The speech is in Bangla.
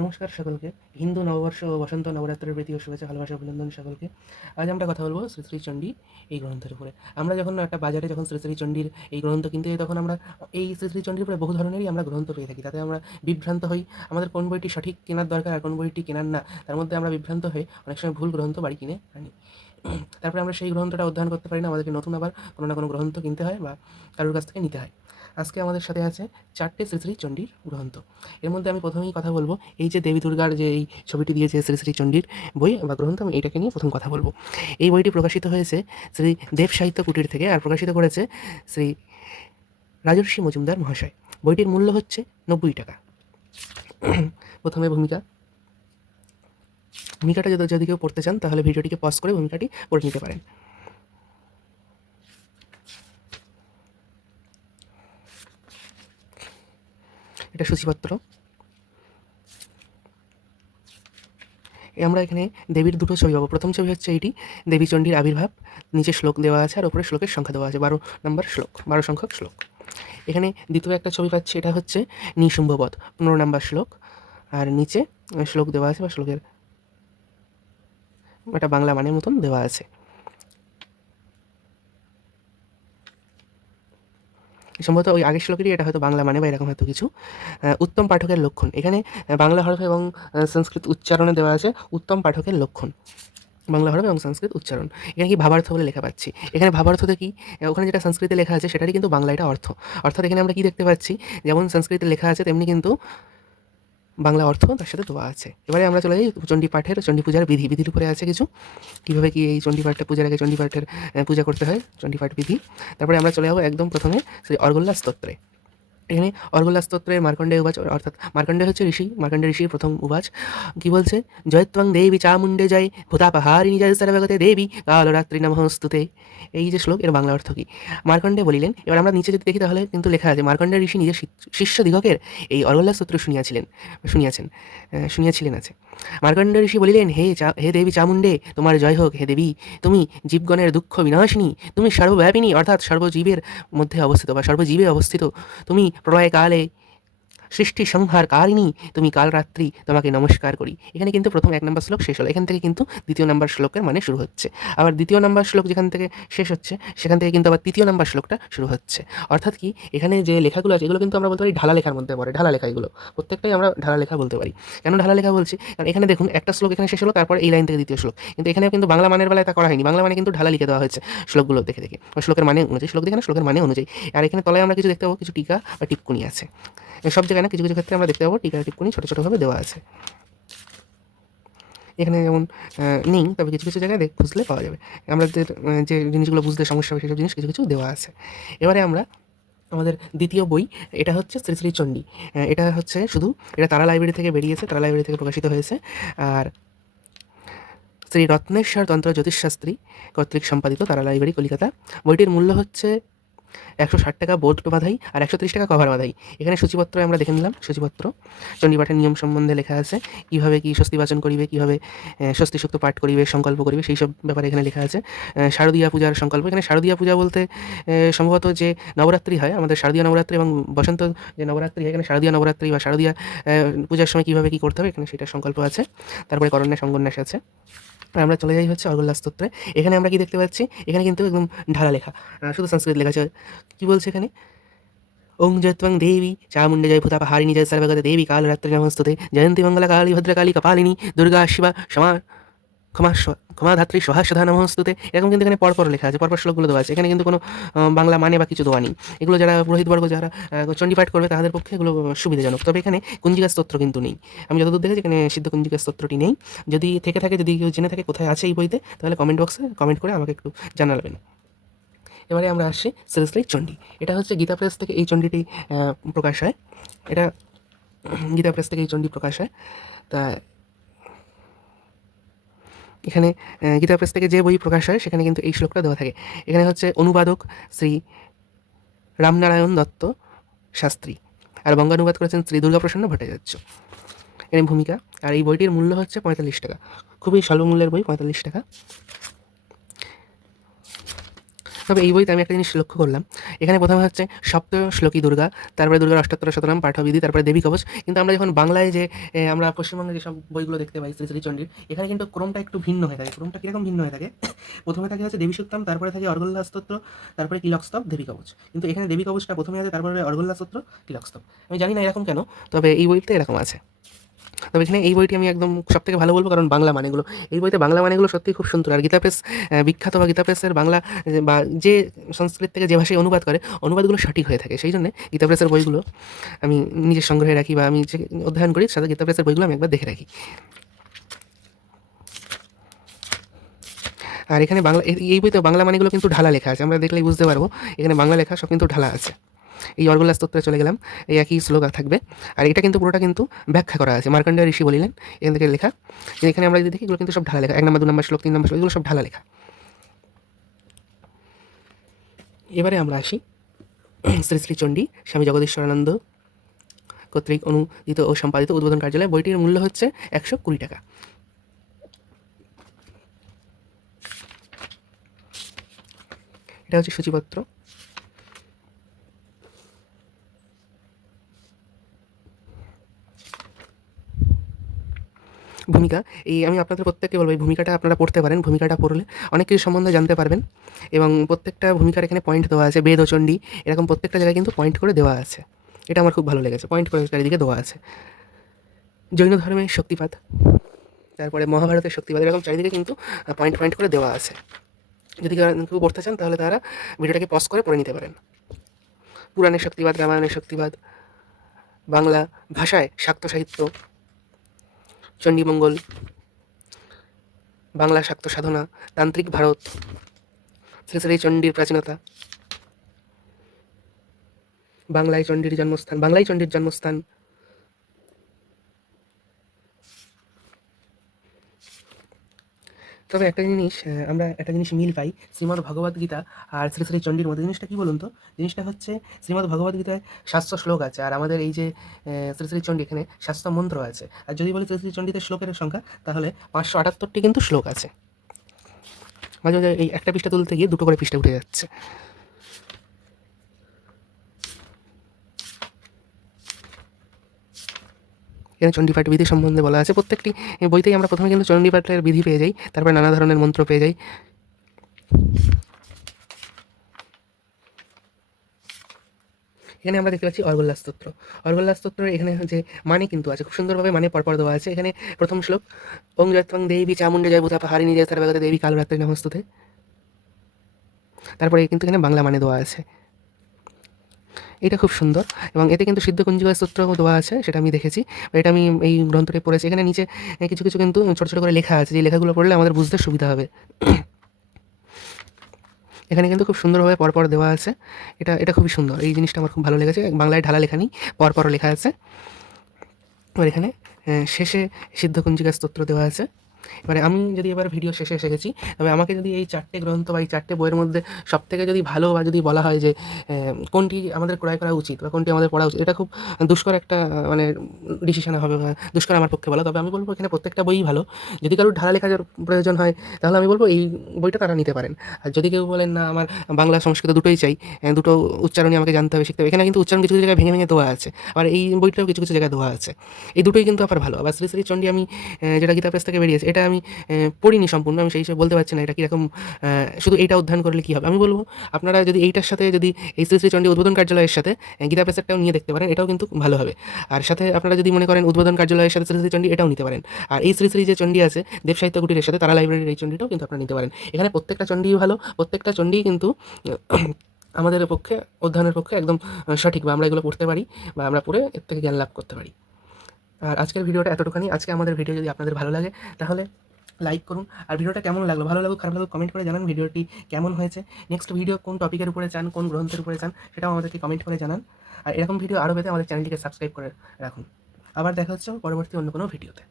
নমস্কার সকলকে। হিন্দু নববর্ষ ও বসন্ত নবরাত্রের প্রীতি ও শুভেচ্ছা, ভালোবাসা, অভিনন্দন সকলকে। আজ আমরা কথা বলব শ্রী শ্রী চণ্ডী এই গ্রন্থের উপরে। আমরা যখন একটা বাজারে যখন শ্রী শ্রী চণ্ডীর এই গ্রন্থ কিনতে যাই, তখন আমরা এই শ্রী শ্রী চণ্ডীর উপরে বহু ধরনেরই আমরা গ্রন্থ পেয়ে থাকি। তাতে আমরা বিভ্রান্ত হই, আমাদের কোন বইটি সঠিক কেনার দরকার আর কোন বইটি কেনার না, তার মধ্যে আমরা বিভ্রান্ত হয়ে অনেক সময় ভুল গ্রন্থ বাড়ি কিনে আনি। তারপরে আমরা সেই গ্রন্থটা অধ্যয়ন করতে পারি না, আমাদেরকে নতুন আবার কোনো না কোনো গ্রন্থ কিনতে হয় বা কারোর কাছ থেকে নিতে হয়। আজকে আমাদের সাথে আছে চারটে শ্রী শ্রী চণ্ডীর গ্রন্থ। এর মধ্যে আমি প্রথমেই কথা বলব, এই যে দেবী দুর্গার যে এই ছবিটি দিয়েছে শ্রী শ্রী চণ্ডীর বই বা গ্রন্থ, আমি এইটাকে নিয়ে প্রথম কথা বলব। এই বইটি প্রকাশিত হয়েছে শ্রী দেব সাহিত্য কুটির থেকে আর প্রকাশিত করেছে শ্রী রাজর্ষি মজুমদার মহাশয়। বইটির মূল্য হচ্ছে নব্বই টাকা। প্রথমে ভূমিকা। ভূমিকাটা যদি যদি কেউ পড়তে চান, তাহলে ভিডিওটিকে পজ করে ভূমিকাটি পড়ে নিতে পারেন। এটা সূচিপত্র। আমরা এখানে দেবীর দুটো ছবি পাবো। প্রথম ছবি হচ্ছে এইটি দেবী চণ্ডীর আবির্ভাব। নিচে শ্লোক দেওয়া আছে আর ওপরে শ্লোকের সংখ্যা দেওয়া আছে। বারো নম্বর শ্লোক, বারো সংখ্যক শ্লোক। এখানে দ্বিতীয় একটা ছবি পাচ্ছি, এটা হচ্ছে নিশুম্ভবধ পনেরো নম্বর শ্লোক। আর নিচে শ্লোক দেওয়া আছে বা শ্লোকের একটা বাংলা মানের মতন দেওয়া আছে। সম্ভবত ওই আগের শ্লোকেরই এটা হয়তো বাংলা মানে বা এরকম হয়তো কিছু। উত্তম পাঠকের লক্ষণ। এখানে বাংলা হরফ এবং সংস্কৃত উচ্চারণে দেওয়া আছে উত্তম পাঠকের লক্ষণ। বাংলা হরফ এবং সংস্কৃত উচ্চারণ। এখানে কি ভাবার্থ বলে লেখা পাচ্ছি? এখানে ভাবার্থতে কি? ওখানে যেটা সংস্কৃতে লেখা আছে সেটারই কিন্তু বাংলা এটা অর্থ। অর্থাৎ এখানে আমরা কি দেখতে পাচ্ছি? যেমন সংস্কৃতে লেখা আছে, তেমনি কিন্তু বাংলা অর্থ তার সাথে দেওয়া আছে। এবারে আমরা চলে যাই চণ্ডী পাঠের, চণ্ডী পূজার বিধি। বিধির উপরে আছে কিছু। কীভাবে কি এই চণ্ডী পাঠটা পূজার আগে চণ্ডী পাঠের পূজা করতে হয়, চণ্ডী পাঠ বিধি। তারপরে আমরা চলে যাব একদম প্রথমে সেই অর্গল্লা স্তোত্রে। এখানে অর্গল্লা স্তোত্রের মার্কণ্ডেয় উবাচ অর্থাৎ মার্কণ্ডেয় হচ্ছে ঋষি, মার্কণ্ডেয় ঋষির প্রথম উবাচ। কি বলছে? জয়ত্বং দেবী চামুণ্ডে জয় ভূতাপহারিণী জয় সর্বগতে দেবী, কালরাত্রি নমস্তুতে। এই যে শ্লোক, এর বাংলা অর্থ কি? মার্কণ্ডে বলিলেন, এবার আমরা নিচে যদি দেখি তাহলে কিন্তু লেখা আছে মার্কণ্ডে ঋষি নিজের শিষ্য দিগকের এই অর্গল্লা স্তোত্র শুনিয়াছিলেন, শুনিয়াছেন শুনিয়াছিলেন আছে। মার্কণ্ড ঋষি বলিলেন, হে চা, হে দেবী চামুণ্ডে, তোমার জয় হোক, হে দেবী, তুমি জীবগণের দুঃখ বিনাশিনী, তুমি সর্বব্যাপিনী, অর্থাৎ সর্বজীবের মধ্যে অবস্থিত বা সর্বজীবে অবস্থিত, তুমি Roy Galley. সৃষ্টি সংহার কারিণী, তুমি কাল রাত্রি তোমাকে নমস্কার করি। এখানে কিন্তু প্রথম এক নম্বর শ্লোক শেষ হলো। এখান থেকে কিন্তু দ্বিতীয় নম্বর শ্লোকের মানে শুরু হচ্ছে। আবার দ্বিতীয় নম্বর শ্লোক যেখান থেকে শেষ হচ্ছে, সেখান থেকে কিন্তু আবার তৃতীয় নম্বর শ্লোকটা শুরু হচ্ছে। অর্থাৎ কি, এখানে যে লেখাগুলো আছে, এগুলো কিন্তু আমরা বলতে পারি ঢালা লেখার মধ্যে পড়ে, ঢালা লেখা এগুলো। প্রত্যেকটাই আমরা ঢালা লেখা বলতে পারি। কেন ঢালা লেখা বলছি? কারণ এখানে দেখুন, একটা শ্লোক এখানে শেষ হলো, তারপর এই লাইন থেকে দ্বিতীয় শ্লোক। কিন্তু এখানে কিন্তু বাংলা মানের বেলায় তা করা হয়নি। বাংলা মানে কিন্তু ঢালা লিখে দেওয়া হয়েছে শ্লোকগুলো দেখে দেখে। শ্লোকের মানে অনুযায়ী, শ্লোক দেখে না, শ্লোকের মানে অনুযায়ী। আর এখানে তলায় আমরা কিছু দেখতে পাবো, কিছু টিকা বা টিপ্পনি আছে। সব জায়গায় না কিছু কিছু ক্ষেত্রে আমরা দেখতে পাবো টিকা টিপ্পনি ছোটো ছোটোভাবে দেওয়া আছে। এখানে যেমন নেই, তবে কিছু কিছু জায়গায় খুঁজলে পাওয়া যাবে। আমাদের যে জিনিসগুলো বুঝতে সমস্যা হবে সেসব জিনিস কিছু কিছু দেওয়া আছে। এবারে আমরা আমাদের দ্বিতীয় বই, এটা হচ্ছে শ্রী শ্রী চণ্ডী। এটা হচ্ছে শুধু, এটা তারা লাইব্রেরি থেকে বেরিয়েছে, তারা লাইব্রেরি থেকে প্রকাশিত হয়েছে। আর শ্রী রত্নেশ্বর তন্ত্র জ্যোতিষশাস্ত্রী কর্তৃক সম্পাদিত তারা লাইব্রেরি, কলিকাতা। বইটির মূল্য হচ্ছে একশো ষাট টাকা বোর্ড বাধাই আর একশো ত্রিশ টাকা কভার বাধাই। এখানে সূচিপত্র আমরা দেখে নিলাম, সূচিপত্র। চণ্ডীপাঠের নিয়ম সম্বন্ধে লেখা আছে, কীভাবে কী স্বস্তি বাচন করিবে, কীভাবে স্বস্তি সুক্ত পাঠ করিবে, সংকল্প করিবে, সেই সব ব্যাপারে এখানে লেখা আছে। শারদীয়া পূজার সংকল্প। এখানে শারদীয়া পূজা বলতে সম্ভবত যে নবরাত্রি হয়, আমাদের শারদীয় নবরাত্রি এবং বসন্ত যে নবরাত্রি হয়, এখানে শারদীয় নবরাত্রি বা শারদীয়া পূজার সময় কীভাবে কী করতে হবে, এখানে সেটা সংকল্প আছে। তারপরে করণ্যা, সঙ্গন্যাস আছে। আমরা চলে যাই হচ্ছে অর্গল্লা স্তোত্রে। এখানে আমরা কি দেখতে পাচ্ছি? এখানে কিন্তু একদম ঢালা লেখা। শুধু সংস্কৃত লেখা আছে। কি বলছে এখানে? ওং জয়ত্বং দেবী চামুণ্ডে জয় ভূতা হারিণী জয় সর্বগত দেবী কালরাত্রি নমস্তুতে জয়ন্তী মঙ্গলা কালী ভদ্রকালী কপালিনী দুর্গা শিবা ক্ষমা ক্ষমা ক্ষমাধাত্রী সহাসধা নমস্তুতে। এরকম কিন্তু এখানে পরপর লেখা আছে, পরপর শ্লোকগুলো দেওয়া আছে। এখানে কিন্তু কোনো বাংলা মানে বা কিছু দেওয়া নেই। এগুলো যারা পুরোহিতবর্গ যারা চণ্ডীপাঠ করবে তাদের পক্ষে এগুলো সুবিধাজনক। তবে এখানে কুঞ্জিকা স্তোত্র কিন্তু নেই। আমি যতদূর দেখেছি এখানে সিদ্ধ কুঞ্জিকা স্তোত্রটি নেই। যদি থেকে থাকে, যদি কেউ জেনে থাকে কোথায় আছে এই বইতে, তাহলে কমেন্ট বক্সে কমেন্ট করে আমাকে একটু জানাবেন। এবারে আমরা আসছি সিরিয়াসলি চণ্ডী। এটা হচ্ছে গীতা প্রেস থেকে এই চণ্ডীটি প্রকাশ হয়। এটা গীতা প্রেস থেকে এই চণ্ডী প্রকাশ হয়। তা এখানে গীতা প্রেস থেকে যে বই প্রকাশ হয়, সেখানে কিন্তু এই শ্লোকটা দেওয়া থাকে। এখানে হচ্ছে অনুবাদক শ্রী রামনারায়ণ দত্ত শাস্ত্রী। আর বঙ্গানুবাদ করেছেন শ্রী দুর্গাপ্রসন্ন ভট্টাচার্য। এর ভূমিকা, আর এই বইটির মূল্য হচ্ছে পঁয়তাল্লিশ টাকা। খুবই স্বল্প মূল্যের বই, পঁয়তাল্লিশ টাকা। তবে এই বইতে আমি একটা জিনিস লক্ষ্য করলাম। এখানে প্রথমে হচ্ছে সপ্ত শ্লোকী দুর্গা, তারপরে দুর্গার অষ্টোত্তর শতনাম, পাঠবিধি, তারপরে দেবী কবচ। কিন্তু আমরা যখন বাংলায় যে আমরা পশ্চিমবঙ্গে যেসব বইগুলো দেখতে পাই, শ্রী শ্রী চণ্ডীর, এখানে কিন্তু ক্রমটা একটু ভিন্ন হয়ে থাকে, ক্রমটা কীরকম ভিন্ন হয়ে থাকে? প্রথমে থাকে হচ্ছে দেবী সুক্তম তারপরে থাকে অর্গল্লা স্তোত্র তারপরে কিলকস্তব দেবী কবচ। কিন্তু এখানে দেবী কবচটা প্রথমে আছে, তারপরে অর্গল্লা স্তোত্র কিলকস্তব আমি জানি না এরকম কেন, তবে এই বইতে এরকম আছে। তবে এখানে এই বইটি আমি একদম সব থেকে ভালো বলব, কারণ বাংলা মানেগুলো। এই বইতে বাংলা মানেগুলো সত্যিই খুব সুন্দর। আর গীতা প্রেস বিখ্যাত বা গীতা প্রেসের বাংলা বা যে সংস্কৃত থেকে যে ভাষায় অনুবাদ করে, অনুবাদগুলো সঠিক হয়ে থাকে। সেই জন্য গীতা প্রেসের বইগুলো আমি নিজের সংগ্রহে রাখি বা আমি যে অধ্যয়ন করি, সাথে গীতা প্রেসের বইগুলো আমি একবার দেখে রাখি। আর এখানে বাংলা এই- এই বইতে বাংলা মানেগুলো কিন্তু ঢালা লেখা আছে, আমরা দেখলেই বুঝতে পারব। এখানে বাংলা লেখা সব কিন্তু ঢালা আছে। এই অর্গলা স্তোত্রে চলে গেলাম, এই একই শ্লোক থাকবে। আর এটা কিন্তু পুরোটা কিন্তু ব্যাখ্যা করা আছে। মার্কণ্ডেয় ঋষি বলিলেন, এখান থেকে লেখা এখানে আমরা যদি দেখি, এগুলো কিন্তু সব ঢালা লেখা। এক নম্বর, দু নম্বর শ্লোক, তিন নম্বর শ্লোক, এগুলো সব ঢালা লেখা। এবারে আমরা আসি শ্রী শ্রী চণ্ডী, স্বামী জগদীশ্বরানন্দ কর্তৃক অনুদিত ও সম্পাদিত উদ্বোধন কার্যালয়। বইটির মূল্য হচ্ছে একশো কুড়ি টাকা। এটা হচ্ছে সূচিপত্র। ভূমিকা। এই আমি আপনাদের প্রত্যেককে বলব, এই ভূমিকাটা আপনারা পড়তে পারেন, ভূমিকাটা পড়লে অনেক কিছু সম্বন্ধে জানতে পারবেন এবং প্রত্যেকটা ভূমিকার এখানে পয়েন্ট দেওয়া আছে, বেদ ও চণ্ডী, এরকম প্রত্যেকটা জায়গায় কিন্তু পয়েন্ট করে দেওয়া আছে। এটা আমার খুব ভালো লেগেছে পয়েন্ট করে চারিদিকে দেওয়া আছে। জৈন ধর্মে শক্তিপাত, তারপরে মহাভারতের শক্তিপাত, এরকম চারিদিকে কিন্তু পয়েন্ট পয়েন্ট করে দেওয়া আছে। যদি কেউ কেউ পড়তে চান, তাহলে তারা ভিডিওটাকে পজ করে পড়ে নিতে পারেন। পুরাণের শক্তিবাদ রামায়ণের শক্তিবাদ বাংলা ভাষায় শাক্ত সাহিত্য চণ্ডীমঙ্গল, বাংলা শাক্ত সাধনা, তান্ত্রিক ভারত, শ্রী শ্রী চণ্ডীর প্রাচীনতা, বাংলায় চণ্ডীর জন্মস্থান, বাংলায় চণ্ডীর জন্মস্থান তবে একটা জিনিস আমরা একটা জিনিস মিল পাই, শ্রীমদ ভগবদ গীতা আর শ্রী শ্রী চণ্ডীর মধ্যে। জিনিসটা কী বলুন তো? জিনিসটা হচ্ছে, শ্রীমদ্ ভগবদ গীতায় সাতশো শ্লোক আছে, আর আমাদের এই যে শ্রী শ্রী চণ্ডী এখানে সাতশো মন্ত্র আছে। আর যদি বলি শ্রী শ্রী চণ্ডীতে শ্লোকের সংখ্যা, তাহলে পাঁচশো আটাত্তরটি কিন্তু শ্লোক আছে। মাঝে মাঝে এই একটা পৃষ্ঠা তুলতে গিয়ে দুটো করে পৃষ্ঠা উঠে যাচ্ছে। এখানে চণ্ডীপাঠ বিধি সম্বন্ধে বলা আছে। প্রত্যেকটি বইতেই আমরা প্রথমে কিন্তু চণ্ডীপাঠের বিধি পেয়ে যাই, তারপরে নানা ধরনের মন্ত্র পেয়ে যাই। এখানে আমরা দেখতে পাচ্ছি অর্গল্লা স্তোত্র। অর্গল্লা স্তোত্র এখানে যে মানে কিন্তু আছে, খুব সুন্দরভাবে মানে পরপর দেওয়া আছে। এখানে প্রথম শ্লোক, ওং জয়ত্বং দেবী চামুণ্ডে জয় ভূতা হারিণী জয় তার দেবী কালরাত্রি নমস্তুতে। তারপরে কিন্তু এখানে বাংলা মানে দেওয়া আছে। এটা খুব সুন্দর এবং এতে কিন্তু সিদ্ধ কুঞ্জিকা স্তোত্র দেওয়া আছে, সেটা আমি দেখেছি। এটা আমি এই গ্রন্থটি পড়েছি। এখানে নিচে কিছু কিছু কিন্তু ছোটো ছোটো করে লেখা আছে। যে লেখাগুলো পড়লে আমাদের বুঝতে সুবিধা হবে। এখানে কিন্তু খুব সুন্দরভাবে পরপর দেওয়া আছে। এটা এটা খুবই সুন্দর। এই জিনিসটা আমার খুব ভালো লেগেছে। বাংলায় ঢালা লেখা নেই পরপর লেখা আছে। এবার এখানে শেষে সিদ্ধ কুঞ্জিকা স্তোত্র দেওয়া আছে। এবারে আমি যদি এবার ভিডিও শেষে এসে গেছি, তবে আমাকে যদি এই চারটে গ্রন্থ বা এই চারটে বইয়ের মধ্যে সব থেকে যদি ভালো বা যদি বলা হয় যে কোনটি আমাদের ক্রয় করা উচিত বা কোনটি আমাদের পড়া উচিত, এটা খুব দুষ্কর একটা মানে ডিসিশন হবে বা দুষ্কর আমার পক্ষে বলা। তবে আমি বলব এখানে প্রত্যেকটা বইই ভালো। যদি কারোর ঢালা লেখার প্রয়োজন হয়, তাহলে আমি বলব এই বইটা তারা নিতে পারেন। আর যদি কেউ বলেন, না, আমার বাংলা, সংস্কৃত দুটোই চাই দুটো উচ্চারণই আমাকে জানতে হবে, শিখতে হবে। এখানে কিন্তু উচ্চারণ কিছু কিছু জায়গায় ভেঙে ভেঙে দেওয়া আছে। আর এই বইটাও কিছু কিছু জায়গায় দেওয়া আছে। এই দুটোই কিন্তু আবার ভালো। আবার শ্রী শ্রী চণ্ডী আমি যেটা গীতা প্রেস থেকে বেরিয়েছে এটা আমি পড়িনি সম্পূর্ণ, আমি সেই হিসেবে বলতে পারছি না এটা কীরকম শুধু এইটা অধ্যয়ন করলে কী হবে। আমি বলব, আপনারা যদি এইটার সাথে যদি এই শ্রী শ্রী চণ্ডী উদ্বোধন কার্যালয়ের সাথে গীতা প্রেসেরটাও নিয়ে দেখতে পারেন, এটাও কিন্তু ভালো হবে। আর সাথে আপনারা যদি মনে করেন উদ্বোধন কার্যালয়ের সাথে শ্রী শ্রী চণ্ডী, এটাও নিতে পারেন। আর এই শ্রী শ্রী যে চণ্ডী আছে, দেব সাহিত্য কুটিরের সাথে, তারা লাইব্রেরির এই চণ্ডীটাও কিন্তু আপনারা নিতে পারেন। এখানে প্রত্যেকটা চণ্ডী ভালো, প্রত্যেকটা চণ্ডী কিন্তু, আমাদের পক্ষে, অধ্যয়নের পক্ষে একদম, সঠিক বা আমরা এগুলো পড়তে পারি, বা আমরা পড়ে এর থেকে জ্ঞান লাভ করতে পারি। আর আজকের ভিডিওটা এতটুকুনি। আজকে আমাদের ভিডিও যদি আপনাদের ভালো লাগে, তাহলে লাইক করুন। আর ভিডিওটা কেমন লাগল? ভালো লাগল খারাপ লাগল কমেন্ট করে জানান ভিডিওটি কেমন হয়েছে। নেক্সট ভিডিও কোন টপিকের উপরে চান, কোন গ্রন্থের উপরে চান, সেটাও আমাদেরকে কমেন্ট করে জানান। আর এরকম ভিডিও আরও পেতে আমাদের চ্যানেলটিকে সাবস্ক্রাইব করে রাখুন। আবার দেখা হচ্ছে পরবর্তী অন্য কোনো ভিডিওতে